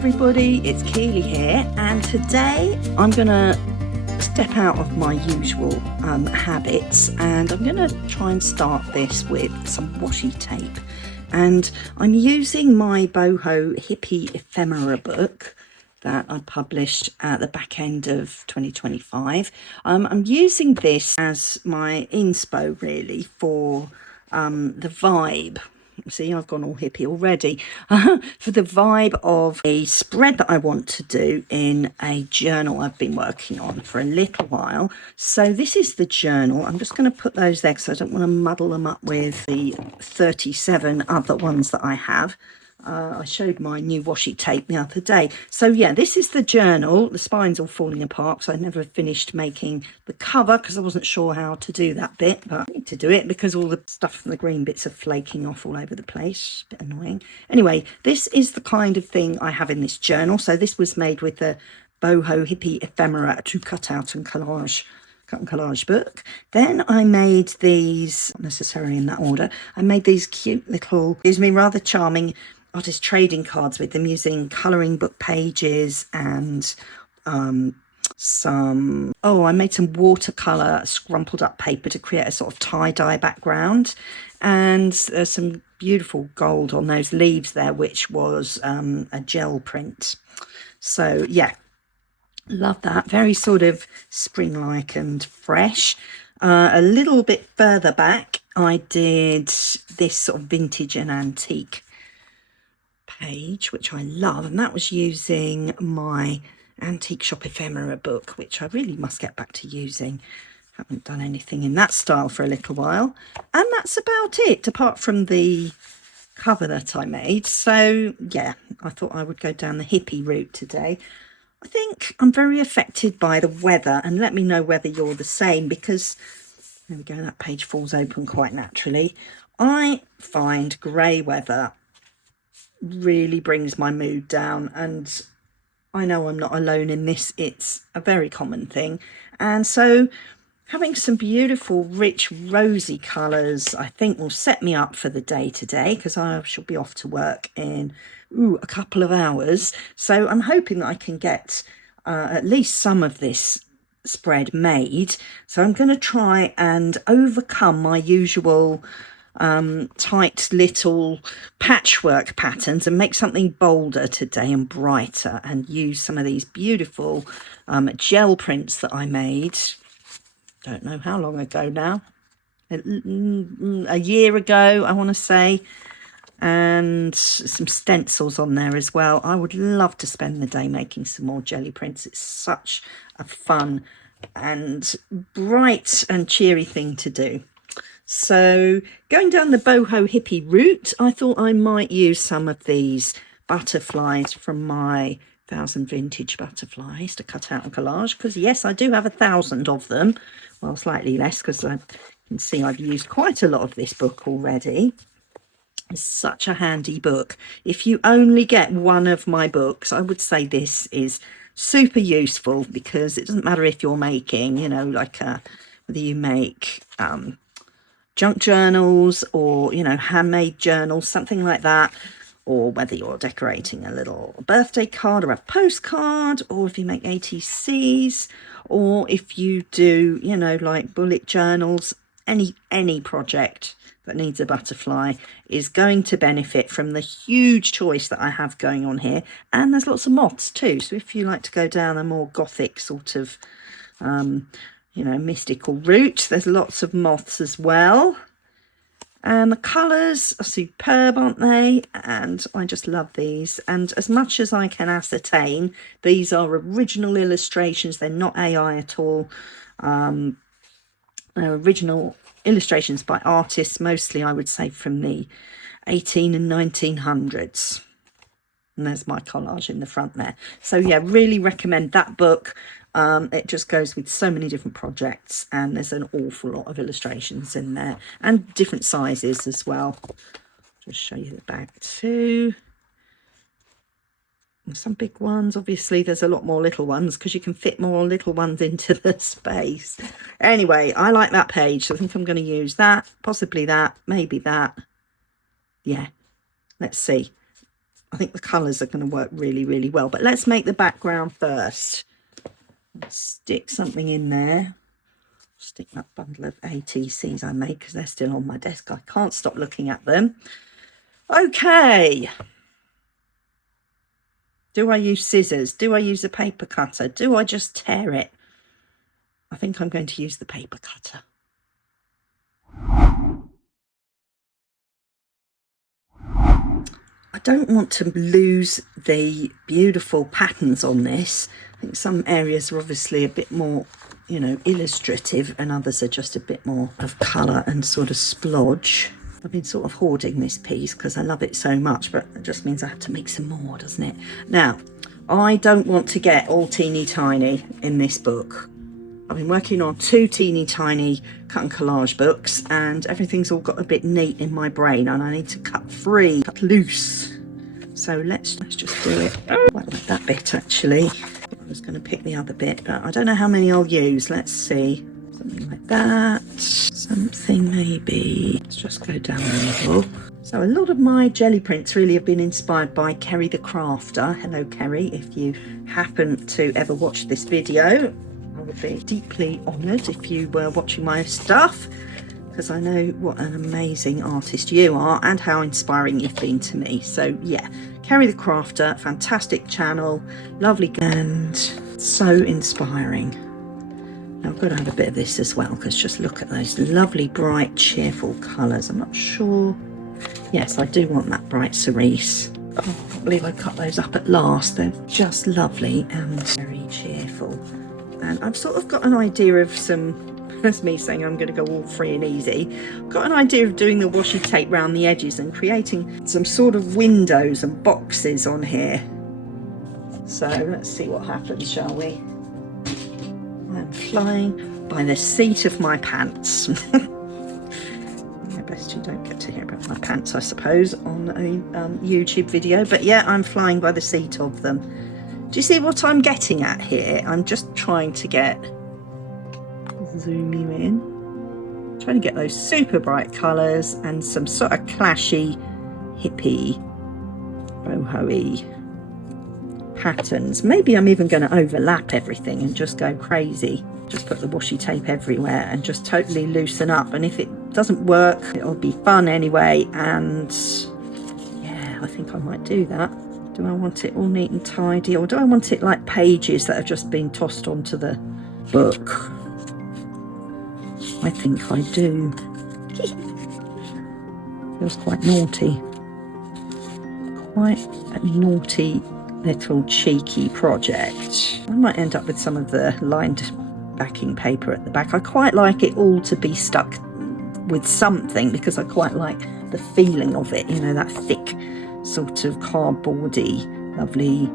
everybody, it's Keely here, and today I'm gonna step out of my usual habits, and I'm gonna try and start this with some washi tape. And I'm using my Boho Hippie Ephemera book that I published at the back end of 2025. I'm using this as my inspo really for the vibe. See, I've gone all hippie already. For the vibe of a spread that I want to do in a journal I've been working on for a little while. So this is the journal. I'm just going to put those there because I don't want to muddle them up with the 37 other ones that I have. I showed my new washi tape the other day. So yeah, this is the journal. The spine's all falling apart, so I never finished making the cover because I wasn't sure how to do that bit, but I need to do it because all the stuff from the green bits are flaking off all over the place. A bit annoying. Anyway, this is the kind of thing I have in this journal. So this was made with the Boho Hippie Ephemera to cut out and collage. Cut and collage book. Then I made these, not necessarily in that order, I made these cute little, rather charming artist trading cards with them using colouring book pages and I made some watercolour scrumpled up paper to create a sort of tie-dye background, and there's some beautiful gold on those leaves there, which was a gel print. So yeah, love that. Very sort of spring-like and fresh. A little bit further back I did this sort of vintage and antique page, which I love, and that was using my antique shop ephemera book, which I really must get back to using. Haven't done anything in that style for a little while, and that's about it apart from the cover that I made. So yeah, I thought I would go down the hippie route today. I think I'm very affected by the weather, and let me know whether you're the same, because there we go, that page falls open quite naturally. I find grey weather really brings my mood down, and I know I'm not alone in this. It's a very common thing, and so having some beautiful rich rosy colours I think will set me up for the day today, because I shall be off to work in a couple of hours. So I'm hoping that I can get at least some of this spread made. So I'm going to try and overcome my usual tight little patchwork patterns and make something bolder today and brighter, and use some of these beautiful gel prints that I made, don't know how long ago now, a year ago I want to say, and some stencils on there as well. I would love to spend the day making some more jelly prints. It's such a fun and bright and cheery thing to do. So going down the boho hippie route, I thought I might use some of these butterflies from my 1,000 vintage butterflies to cut out and collage, because yes, I do have 1,000 of them. Well, slightly less, because I can see I've used quite a lot of this book already. It's such a handy book. If you only get one of my books, I would say this is super useful, because it doesn't matter if you're making, you know, like whether you make junk journals or, you know, handmade journals, something like that, or whether you're decorating a little birthday card or a postcard, or if you make ATCs, or if you do, you know, like bullet journals, any project that needs a butterfly is going to benefit from the huge choice that I have going on here. And there's lots of moths too, so if you like to go down a more gothic sort of you know, mystical route, there's lots of moths as well. And the colours are superb, aren't they? And I just love these. And as much as I can ascertain, these are original illustrations. They're not AI at all. They're original illustrations by artists, mostly I would say from the 18 and 1900s. And there's my collage in the front there. So yeah, really recommend that book. It just goes with so many different projects, and there's an awful lot of illustrations in there, and different sizes as well. Just show you the bag too. And some big ones, obviously there's a lot more little ones because you can fit more little ones into the space. Anyway, I like that page, so I think I'm going to use that, possibly that, maybe that. Yeah, let's see. I think the colours are going to work really, really well. But let's make the background first. Let's stick something in there. Stick that bundle of ATCs I made because they're still on my desk. I can't stop looking at them. Okay. Do I use scissors? Do I use a paper cutter? Do I just tear it? I think I'm going to use the paper cutter. I don't want to lose the beautiful patterns on this. I think some areas are obviously a bit more, you know, illustrative, and others are just a bit more of colour and sort of splodge. I've been sort of hoarding this piece because I love it so much, but it just means I have to make some more, doesn't it? Now, I don't want to get all teeny tiny in this book. I've been working on 2 teeny tiny cut and collage books, and everything's all got a bit neat in my brain, and I need to cut cut loose. So let's just do it. I quite like that bit actually. I was going to pick the other bit, but I don't know how many I'll use. Let's see. Something like that. Something maybe. Let's just go down a little. So a lot of my jelly prints really have been inspired by Kerry the Crafter. Hello Kerry, if you happen to ever watch this video, I would be deeply honoured if you were watching my stuff, because I know what an amazing artist you are and how inspiring you've been to me. So yeah, Kerry the Crafter, fantastic channel, lovely and so inspiring. Now I've got to have a bit of this as well, because just look at those lovely bright cheerful colours. I'm not sure. Yes, I do want that bright cerise. Oh, I can't believe I cut those up at last. They're just lovely and very cheerful. And I've sort of got an idea of some, that's me saying I'm going to go all free and easy. I've got an idea of doing the washi tape round the edges and creating some sort of windows and boxes on here. So let's see what happens, shall we? I'm flying by the seat of my pants. Best you don't get to hear about my pants, I suppose, on a YouTube video. But yeah, I'm flying by the seat of them. Do you see what I'm getting at here? I'm just trying to zoom you in. Trying to get those super bright colours and some sort of clashy, hippie, boho-y patterns. Maybe I'm even going to overlap everything and just go crazy. Just put the washi tape everywhere and just totally loosen up. And if it doesn't work, it'll be fun anyway. And yeah, I think I might do that. Do I want it all neat and tidy, or do I want it like pages that have just been tossed onto the book? I think I do. Feels quite naughty. Quite a naughty little cheeky project. I might end up with some of the lined backing paper at the back. I quite like it all to be stuck with something, because I quite like the feeling of it, you know, that thick sort of cardboardy, lovely,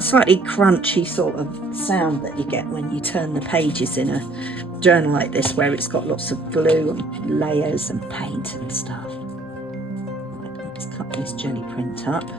slightly crunchy sort of sound that you get when you turn the pages in a journal like this, where it's got lots of glue and layers and paint and stuff. Right, let's cut this jelly print up.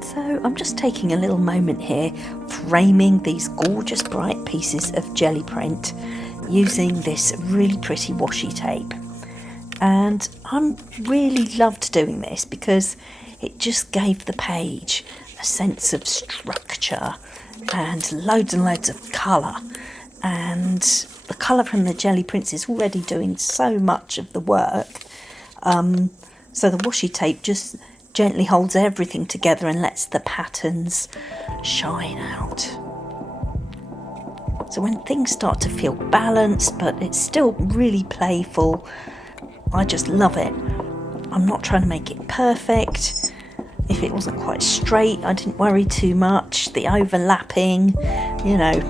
So I'm just taking a little moment here, framing these gorgeous bright pieces of jelly print using this really pretty washi tape. And I really loved doing this because it just gave the page a sense of structure and loads of colour. And the colour from the jelly prints is already doing so much of the work. So the washi tape just gently holds everything together and lets the patterns shine out. So when things start to feel balanced, but it's still really playful, I just love it. I'm not trying to make it perfect. If it wasn't quite straight, I didn't worry too much. The overlapping, you know,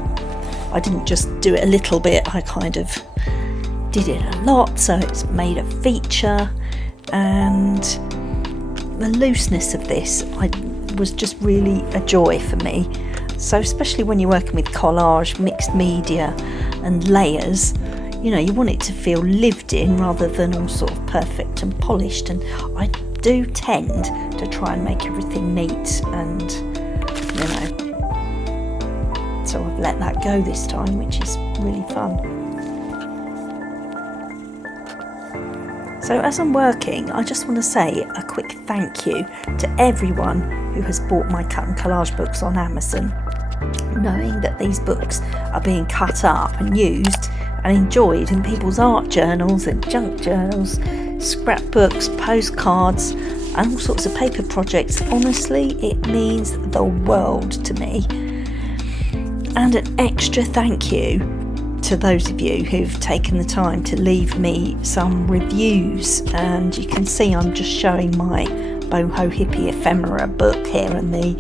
I didn't just do it a little bit, I kind of did it a lot, so it's made a feature. And the looseness of this was just really a joy for me. So especially when you're working with collage, mixed media and layers, you know, you want it to feel lived in rather than all sort of perfect and polished. And I do tend to try and make everything neat, and you know, so I've let that go this time, which is really fun. So as I'm working, I just want to say a quick thank you to everyone who has bought my cut and collage books on Amazon, knowing that these books are being cut up and used and enjoyed in people's art journals and junk journals, scrapbooks, postcards, and all sorts of paper projects. Honestly, it means the world to me. And an extra thank you to those of you who've taken the time to leave me some reviews. And you can see I'm just showing my Boho Hippie Ephemera book here, and the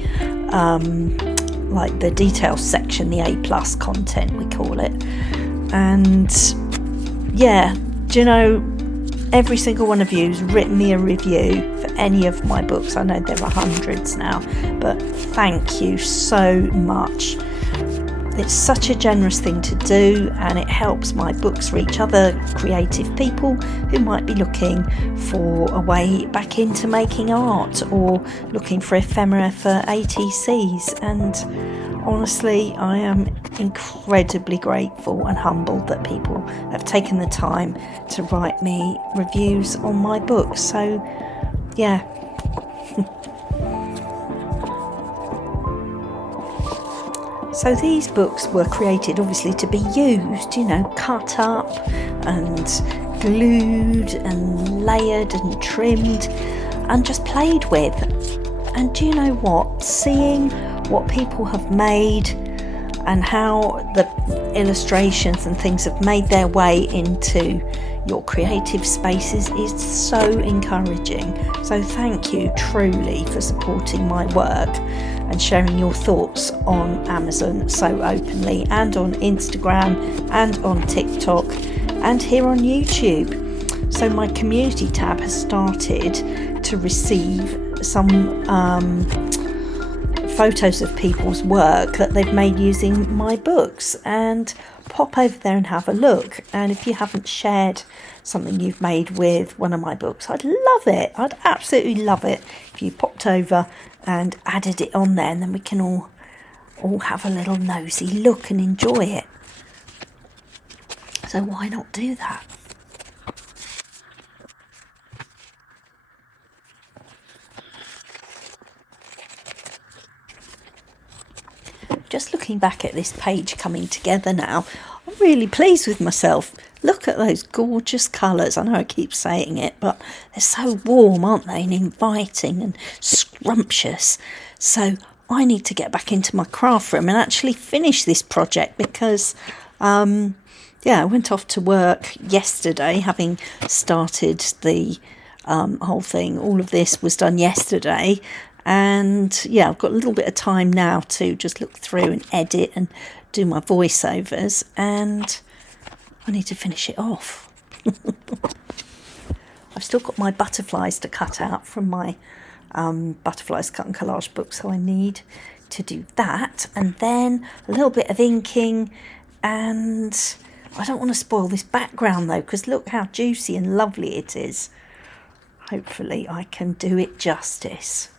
like the details section, the A+ content we call it. And yeah, do you know, every single one of you has written me a review for any of my books. I know there are hundreds now, but thank you so much. It's such a generous thing to do, and it helps my books reach other creative people who might be looking for a way back into making art, or looking for ephemera for ATCs. And honestly, I am incredibly grateful and humbled that people have taken the time to write me reviews on my books. So yeah. So these books were created obviously to be used, you know, cut up and glued and layered and trimmed and just played with. And do you know what? Seeing what people have made and how the illustrations and things have made their way into your creative spaces is so encouraging. So thank you truly for supporting my work and sharing your thoughts on Amazon so openly, and on Instagram and on TikTok and here on YouTube. So my community tab has started to receive some photos of people's work that they've made using my books, and pop over there and have a look. And if you haven't shared something you've made with one of my books, I'd love it. I'd absolutely love it if you popped over and added it on there, and then we can all have a little nosy look and enjoy it. So why not do that? Just looking back at this page coming together now, I'm really pleased with myself. Look at those gorgeous colours. I know I keep saying it, but they're so warm, aren't they, and inviting and scrumptious. So I need to get back into my craft room and actually finish this project, because I went off to work yesterday, having started the whole thing. All of this was done yesterday. And yeah, I've got a little bit of time now to just look through and edit and do my voiceovers, and I need to finish it off. I've still got my butterflies to cut out from my butterflies cut and collage book, so I need to do that, and then a little bit of inking. And I don't want to spoil this background though, because look how juicy and lovely it is. Hopefully I can do it justice.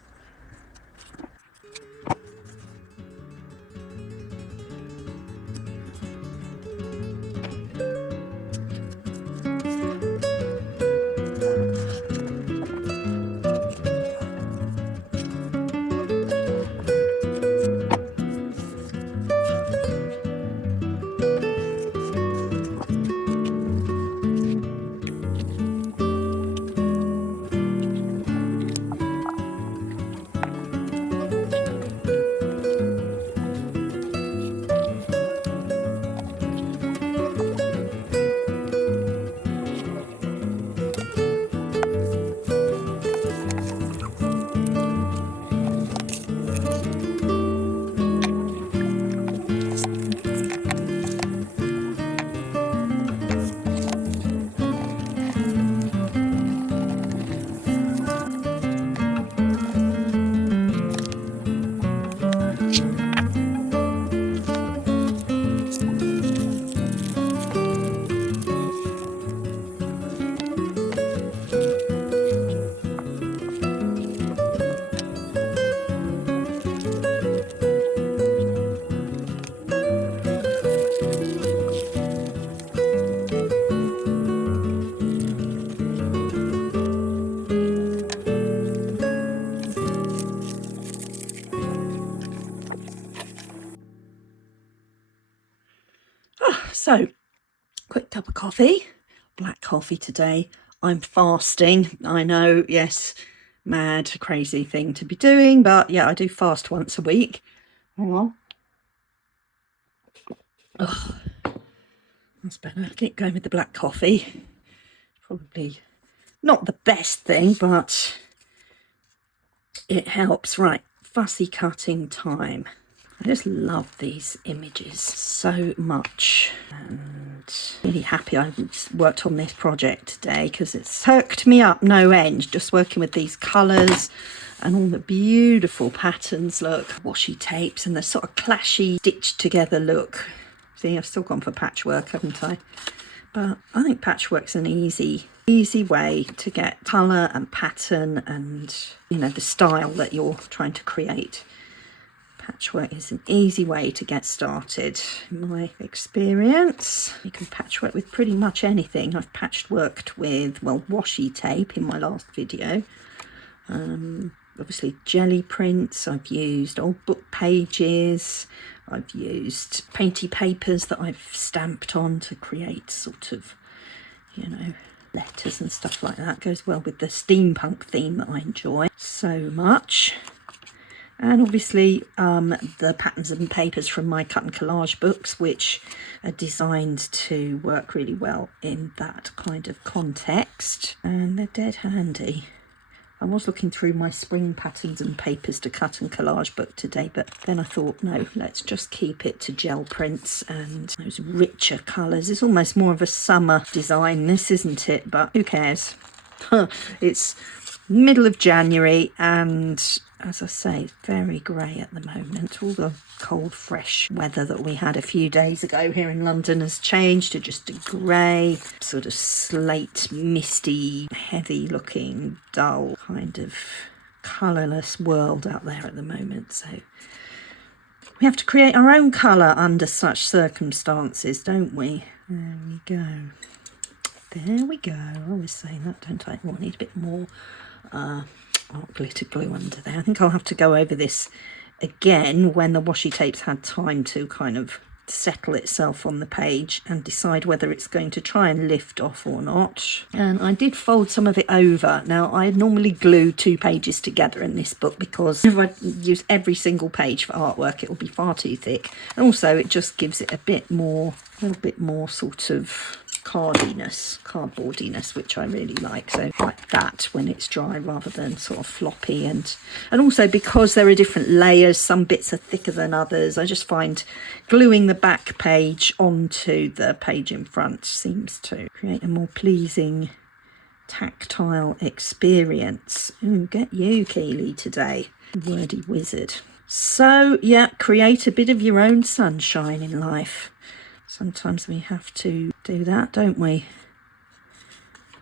So, quick cup of coffee, black coffee today. I'm fasting. I know, yes, mad, crazy thing to be doing, but yeah, I do fast once a week. Hang on. Oh, that's better. Keep going with the black coffee. Probably not the best thing, but it helps. Right, fussy cutting time. I just love these images so much, and really happy I worked on this project today because it's hooked me up no end, just working with these colours and all the beautiful patterns. Look, washi tapes and the sort of clashy stitched together look. See, I've still gone for patchwork, haven't I? But I think patchwork's an easy way to get colour and pattern and, you know, the style that you're trying to create. Patchwork is an easy way to get started, in my experience. You can patchwork with pretty much anything. I've patchworked with, well, washi tape in my last video. Obviously gelli prints. I've used old book pages. I've used painty papers that I've stamped on to create sort of, you know, letters and stuff like that. Goes well with the steampunk theme that I enjoy so much. And obviously the patterns and papers from my cut and collage books, which are designed to work really well in that kind of context. And they're dead handy. I was looking through my spring patterns and papers to cut and collage book today, but then I thought, no, let's just keep it to gel prints and those richer colours. It's almost more of a summer design, this, isn't it? But who cares? It's middle of January and, as I say, it's very grey at the moment. All the cold, fresh weather that we had a few days ago here in London has changed to just a grey, sort of slate, misty, heavy looking, dull, kind of colourless world out there at the moment. So we have to create our own colour under such circumstances, don't we? There we go. There we go. I always say that, don't I? Oh, I need a bit more glitter glue under there. I think I'll have to go over this again when the washi tape's had time to kind of settle itself on the page and decide whether it's going to try and lift off or not. And I did fold some of it over. Now, I normally glue 2 pages together in this book because if I use every single page for artwork, it will be far too thick. And also it just gives it a little bit more sort of cardboardiness, which I really like. So like that when it's dry rather than sort of floppy, and also because there are different layers, some bits are thicker than others. I just find gluing the back page onto the page in front seems to create a more pleasing tactile experience. Ooh, get you, Keely, today, wordy wizard. So yeah, create a bit of your own sunshine in life. Sometimes we have to do that, don't we?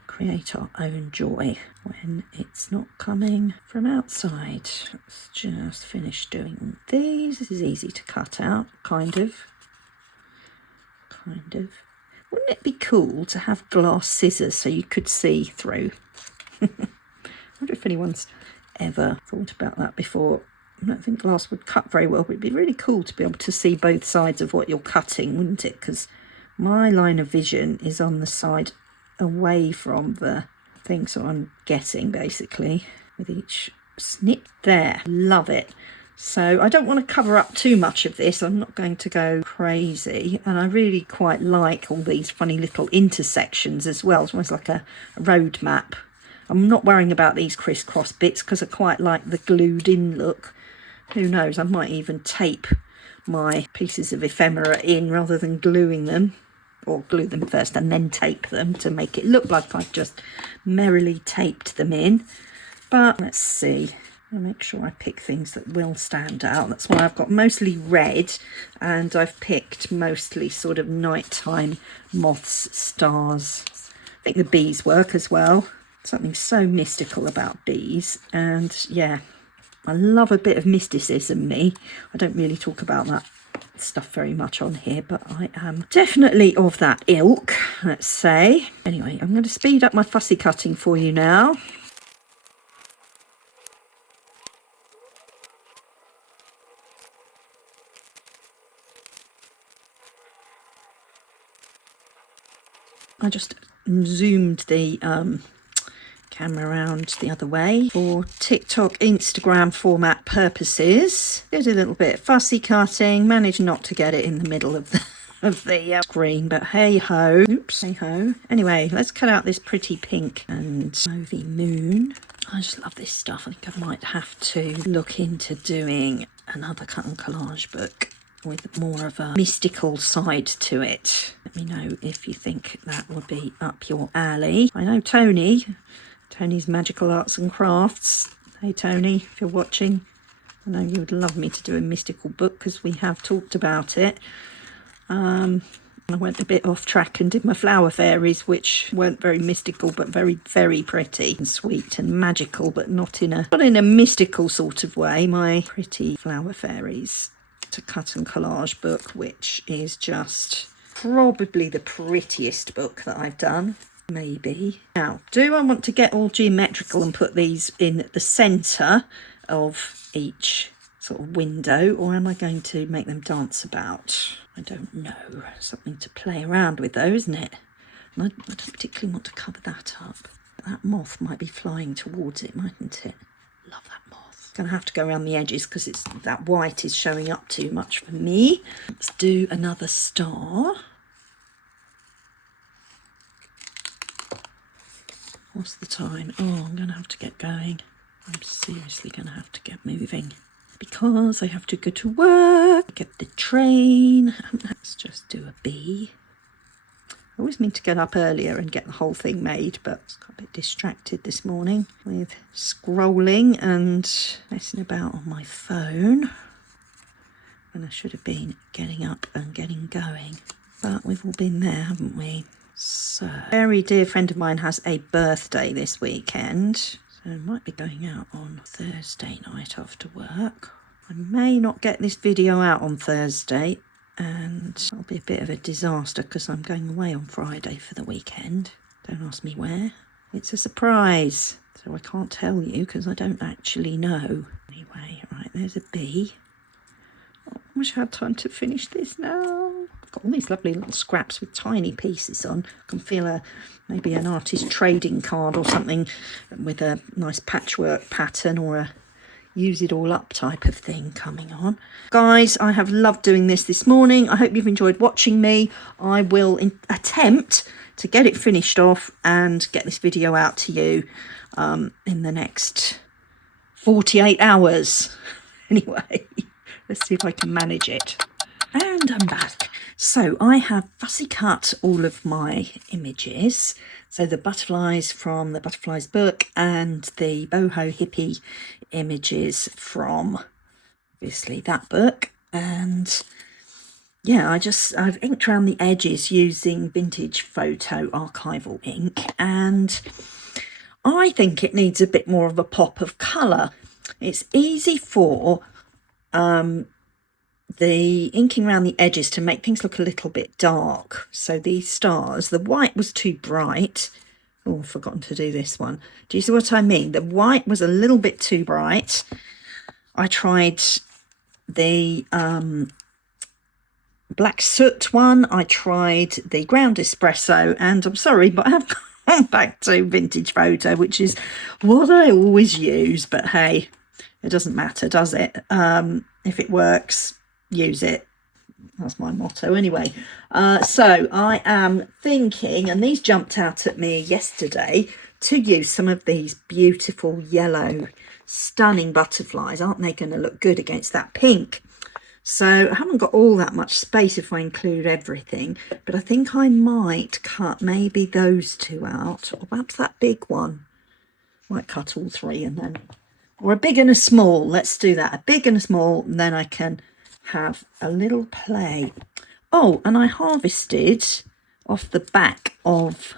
Create our own joy when it's not coming from outside. Let's just finish doing these. This is easy to cut out, kind of. Wouldn't it be cool to have glass scissors so you could see through? I wonder if anyone's ever thought about that before. I don't think glass would cut very well, but it'd be really cool to be able to see both sides of what you're cutting, wouldn't it? Because my line of vision is on the side away from the thing, so I'm guessing basically with each snip there. Love it. So I don't want to cover up too much of this. I'm not going to go crazy, and I really quite like all these funny little intersections as well. It's almost like a road map. I'm not worrying about these crisscross bits because I quite like the glued in look. Who knows, I might even tape my pieces of ephemera in rather than gluing them, or glue them first and then tape them to make it look like I've just merrily taped them in. But let's see, I'll make sure I pick things that will stand out. That's why I've got mostly red, and I've picked mostly sort of nighttime moths, stars. I think the bees work as well. Something so mystical about bees, and yeah, I love a bit of mysticism, me. I don't really talk about that stuff very much on here, but I am definitely of that ilk, let's say. Anyway, I'm going to speed up my fussy cutting for you now. I just zoomed the camera around the other way for TikTok, Instagram format purposes. Did a little bit of fussy cutting, managed not to get it in the middle of the screen, but hey ho. Oops, hey ho. Anyway, let's cut out this pretty pink and movie moon. I just love this stuff. I think I might have to look into doing another cut and collage book with more of a mystical side to it. Let me know if you think that would be up your alley. I know Tony's Magical Arts and Crafts. Hey Tony, if you're watching, I know you would love me to do a mystical book because we have talked about it. I went a bit off track and did my flower fairies, which weren't very mystical but very, very pretty and sweet and magical, but not in a mystical sort of way. My pretty flower fairies to cut and collage book, which is just probably the prettiest book that I've done. Maybe. Now, do I want to get all geometrical and put these in the centre of each sort of window, or am I going to make them dance about? I don't know. Something to play around with though, isn't it? And I don't particularly want to cover that up. That moth might be flying towards it, mightn't it? Love that moth. Gonna have to go around the edges because it's that white is showing up too much for me. Let's do another star. What's the time? Oh, I'm going to have to get going. I'm seriously going to have to get moving because I have to go to work, get the train. Let's just do a bee. I always mean to get up earlier and get the whole thing made, but I got a bit distracted this morning with scrolling and messing about on my phone. And I should have been getting up and getting going. But we've all been there, haven't we? So, a very dear friend of mine has a birthday this weekend, so I might be going out on Thursday night after work. I may not get this video out on Thursday, and that'll be a bit of a disaster because I'm going away on Friday for the weekend. Don't ask me where. It's a surprise, so I can't tell you because I don't actually know. Anyway, right, there's a bee. I wish I had time to finish this now. I've got all these lovely little scraps with tiny pieces on. I can feel maybe an artist trading card or something with a nice patchwork pattern or a use it all up type of thing coming on. Guys, I have loved doing this morning. I hope you've enjoyed watching me. I will attempt to get it finished off and get this video out to you in the next 48 hours. Anyway. Let's see if I can manage it. And I'm back. So I have fussy cut all of my images. So the butterflies from the Butterflies book and the Boho Hippie images from obviously that book. And yeah, I've inked around the edges using vintage photo archival ink. And I think it needs a bit more of a pop of colour. It's easy for the inking around the edges to make things look a little bit dark. So these stars, the white was too bright. Oh, I've forgotten to do this one. Do you see what I mean? The white was a little bit too bright. I tried the black soot one. I tried the ground espresso, and I'm sorry, but I have gone back to vintage photo, which is what I always use. But hey, it doesn't matter, does it? If it works, use it. That's my motto anyway. So I am thinking, and these jumped out at me yesterday, to use some of these beautiful yellow, stunning butterflies. Aren't they going to look good against that pink? So I haven't got all that much space if I include everything, but I think I might cut maybe those two out, or perhaps that big one. Might cut all three and then... or a big and a small. Let's do that. A big and a small, and then I can have a little play. Oh, and I harvested off the back of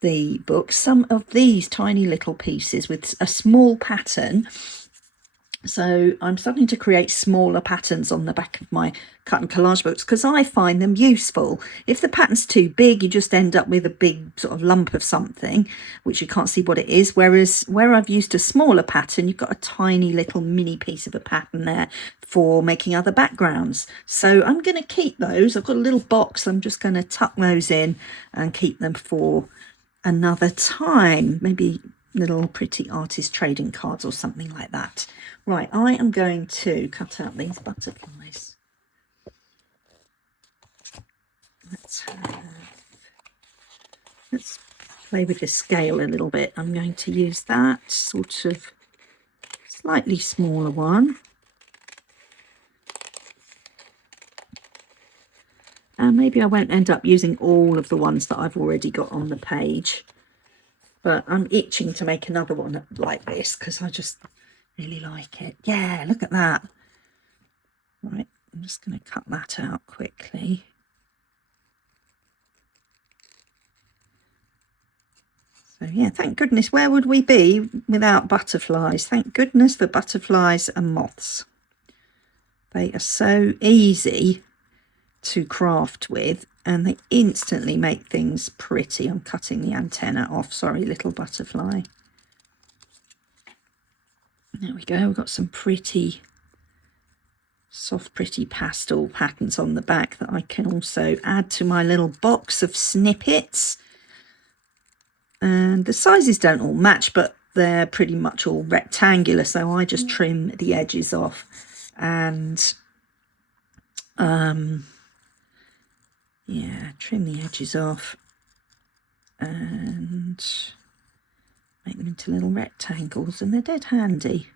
the book some of these tiny little pieces with a small pattern So I'm starting to create smaller patterns on the back of my cut and collage books because I find them useful. If the pattern's too big, you just end up with a big sort of lump of something, which you can't see what it is. Whereas where I've used a smaller pattern, you've got a tiny little mini piece of a pattern there for making other backgrounds. So I'm going to keep those. I've got a little box. I'm just going to tuck those in and keep them for another time. Maybe little pretty artist trading cards or something like that. Right, I am going to cut out these butterflies. Let's play with the scale a little bit. I'm going to use that sort of slightly smaller one. And maybe I won't end up using all of the ones that I've already got on the page. But I'm itching to make another one like this because I just really like it. Yeah, look at that. Right, I'm just going to cut that out quickly. So yeah, thank goodness. Where would we be without butterflies? Thank goodness for butterflies and moths. They are so easy to craft with and they instantly make things pretty. I'm cutting the antenna off. Sorry, little butterfly. There we go. We've got some pretty soft, pretty pastel patterns on the back that I can also add to my little box of snippets. And the sizes don't all match, but they're pretty much all rectangular. So I just trim the edges off and yeah, trim the edges off and make them into little rectangles, and they're dead handy.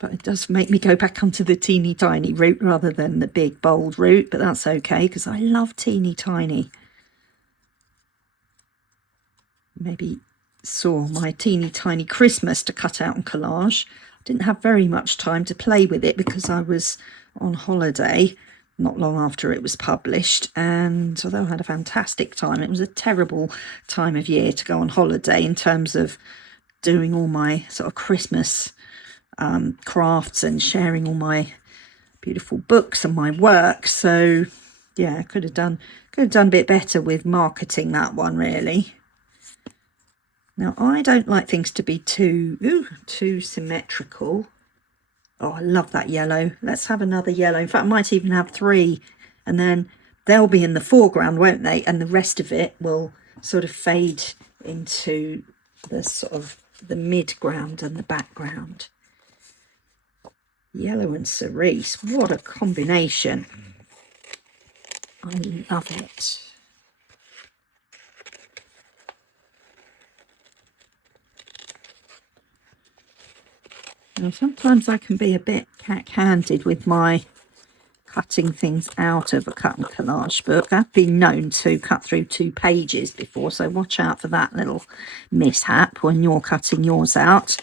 But it does make me go back onto the teeny tiny route rather than the big bold route, but that's okay because I love teeny tiny. Maybe saw my teeny tiny Christmas to cut out and collage. I didn't have very much time to play with it because I was on holiday not long after it was published, and although I had a fantastic time, it was a terrible time of year to go on holiday in terms of doing all my sort of Christmas crafts and sharing all my beautiful books and my work. So yeah, could have done a bit better with marketing that one, really. Now I don't like things to be too symmetrical. Oh, I love that yellow. Let's have another yellow. In fact, I might even have 3, and then they'll be in the foreground, won't they? And the rest of it will sort of fade into the sort of the midground and the background. Yellow and cerise, what a combination. I love it. Now, sometimes I can be a bit cack-handed with my cutting things out of a cut and collage book. I've been known to cut through 2 pages before, so watch out for that little mishap when you're cutting yours out.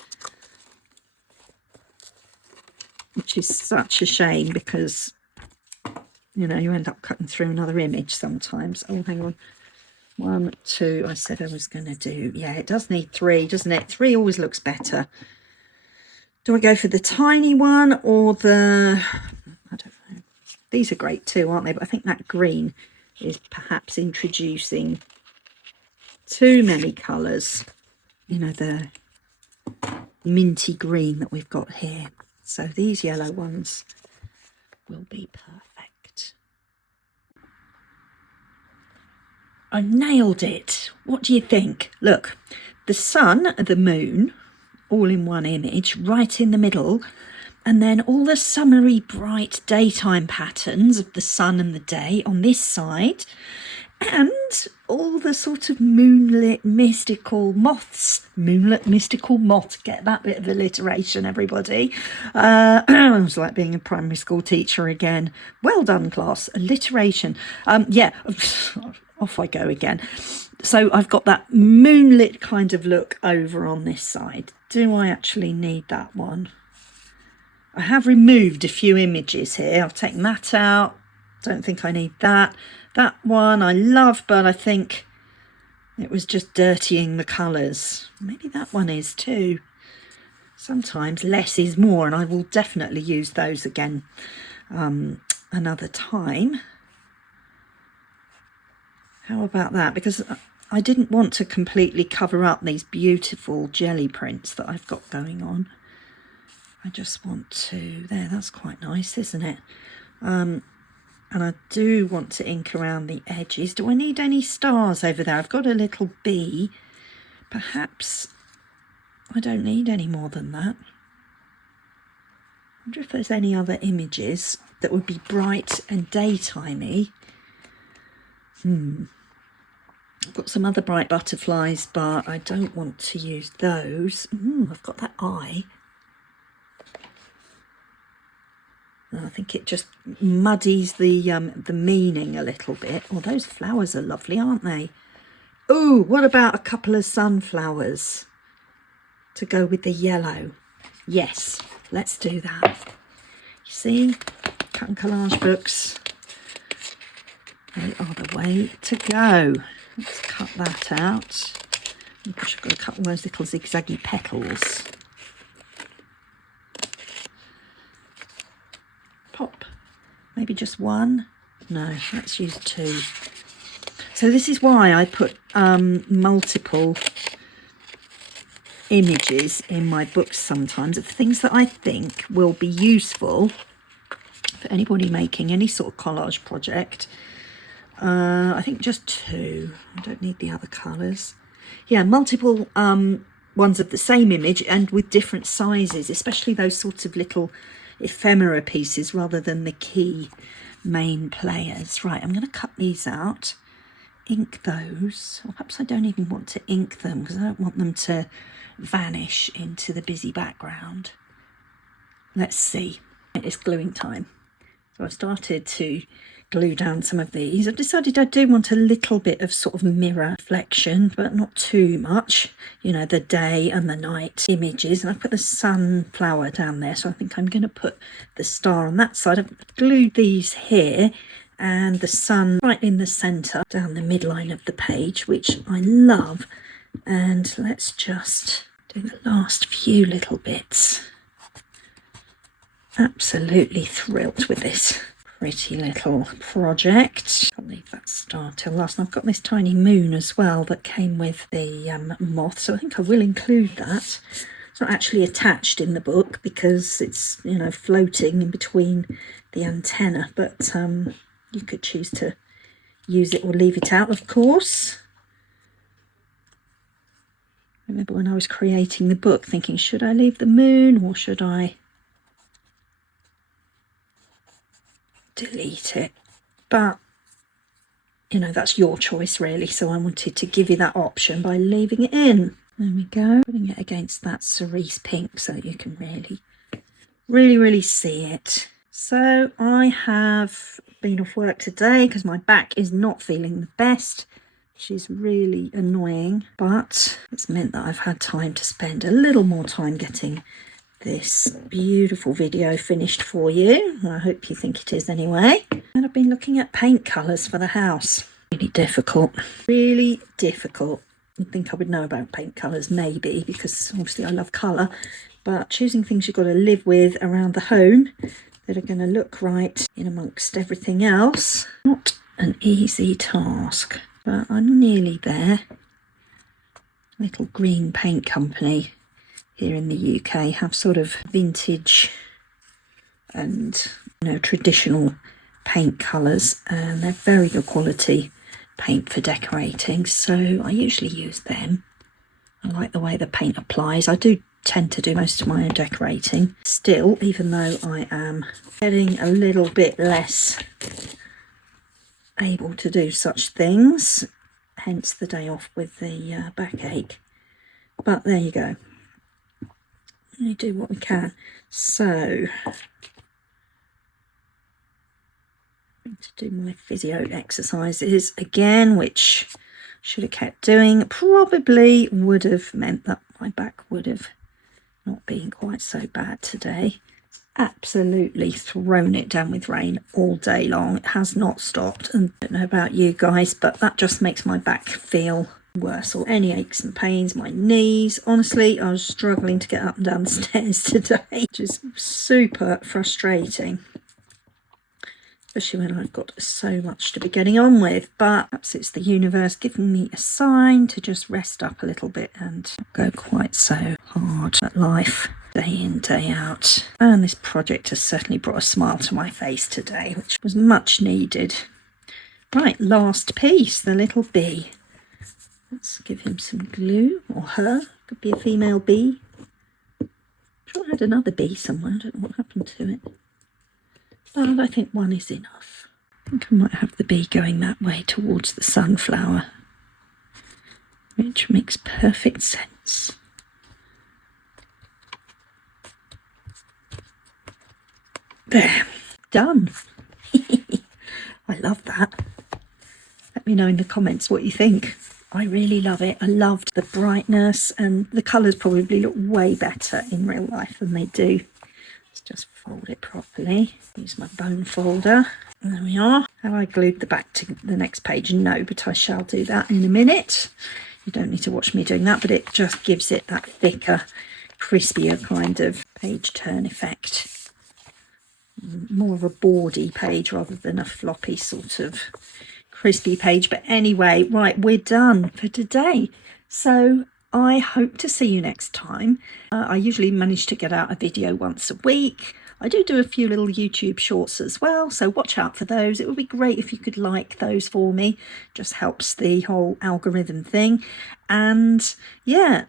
Which is such a shame because, you know, you end up cutting through another image sometimes. Oh, hang on. 1, 2, I said I was going to do. Yeah, it does need 3, doesn't it? 3 always looks better. Do I go for the tiny one or the... I don't know. These are great too, aren't they? But I think that green is perhaps introducing too many colours. You know, the minty green that we've got here. So these yellow ones will be perfect. I nailed it. What do you think? Look, the sun, the moon, all in one image, right in the middle, and then all the summery, bright daytime patterns of the sun and the day on this side, and all the sort of moonlit, mystical moths. Moonlit, mystical moth. Get that bit of alliteration, everybody. It was like being a primary school teacher again. Well done, class. Alliteration. Yeah, off I go again. So I've got that moonlit kind of look over on this side. Do I actually need that one? I have removed a few images here. I've taken that out. Don't think I need that. That one I love, but I think it was just dirtying the colours. Maybe that one is too. sometimes less is more, and I will definitely use those again another time. How about that? Because I didn't want to completely cover up these beautiful jelly prints that I've got going on. I just want to, there, that's quite nice, isn't it? And I do want to ink around the edges. Do I need any stars over there? I've got a little bee. Perhaps I don't need any more than that. I wonder if there's any other images that would be bright and daytimey. I've got some other bright butterflies, but I don't want to use those. I've got that eye. I think it just muddies the meaning a little bit. Oh, those flowers are lovely, aren't they? Oh, what about a couple of sunflowers to go with the yellow? Yes, let's do that. You see, cut and collage books, they are the way to go. Let's cut that out. Oh gosh, I've got to cut all those little zigzaggy petals. Pop, maybe just one. No, let's use two. So this is why I put multiple images in my books sometimes of things that I think will be useful for anybody making any sort of collage project. I think just two. I don't need the other colours. Yeah, multiple ones of the same image and with different sizes, especially those sorts of little ephemera pieces rather than the key main players. Right, I'm going to cut these out, ink those, or perhaps I don't even want to ink them because I don't want them to vanish into the busy background. Let's see. It's gluing time. So I started to glue down some of these. I've decided I do want a little bit of sort of mirror reflection, but not too much. You know, the day and the night images. And I've put the sunflower down there, so I think I'm going to put the star on that side. I've glued these here and the sun right in the centre down the midline of the page, which I love. And let's just do the last few little bits. Absolutely thrilled with this pretty little project. I'll leave that star till last. And I've got this tiny moon as well that came with the moth, so I think I will include that. It's not actually attached in the book because it's, you know, floating in between the antenna, but you could choose to use it or leave it out, of course. I remember when I was creating the book thinking, should I leave the moon or should I delete it? But you know, that's your choice really, so I wanted to give you that option by leaving it in. There we go, putting it against that cerise pink so that you can really see it. So I have been off work today because my back is not feeling the best, which is really annoying, but it's meant that I've had time to spend a little more time getting this beautiful video finished for you. I hope you think it is anyway. And I've been looking at paint colours for the house. Really difficult. You'd think I would know about paint colours maybe, because obviously I love colour, but choosing things you've got to live with around the home that are going to look right in amongst everything else, not an easy task, but I'm nearly there. Little green paint company here in the UK have sort of vintage and, you know, traditional paint colours, and they're very good quality paint for decorating, so I usually use them. I like the way the paint applies. I do tend to do most of my own decorating still, even though I am getting a little bit less able to do such things, hence the day off with the backache. But there you go. We do what we can. So I'm going to do my physio exercises again, which I should have kept doing. Probably would have meant that my back would have not been quite so bad today. It's absolutely thrown it down with rain all day long. It has not stopped, and I don't know about you guys, but that just makes my back feel worse, or any aches and pains, my knees. Honestly, I was struggling to get up and down the stairs today, which is super frustrating, especially when I've got so much to be getting on with. But perhaps it's the universe giving me a sign to just rest up a little bit and not go quite so hard at life day in, day out. And this project has certainly brought a smile to my face today, which was much needed. Right, last piece, the little bee. Let's give him some glue, or her. Could be a female bee. I'm sure I had another bee somewhere. I don't know what happened to it. But I think one is enough. I think I might have the bee going that way towards the sunflower, which makes perfect sense. There, done. I love that. Let me know in the comments what you think. I really love it. I loved the brightness, and the colours probably look way better in real life than they do. Let's just fold it properly. Use my bone folder. There we are. Have I glued the back to the next page? No, but I shall do that in a minute. You don't need to watch me doing that, but it just gives it that thicker, crispier kind of page turn effect. More of a boardy page rather than a floppy sort of crispy page. But anyway, right, we're done for today. So I hope to see you next time. I usually manage to get out a video once a week. I do a few little YouTube shorts as well, so watch out for those. It would be great if you could like those for me. Just helps the whole algorithm thing. And yeah,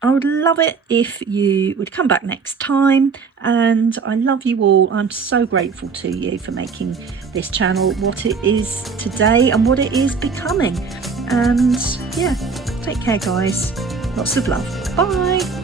I would love it if you would come back next time, and I love you all. I'm so grateful to you for making this channel what it is today and what it is becoming. And yeah, take care guys. Lots of love. Bye.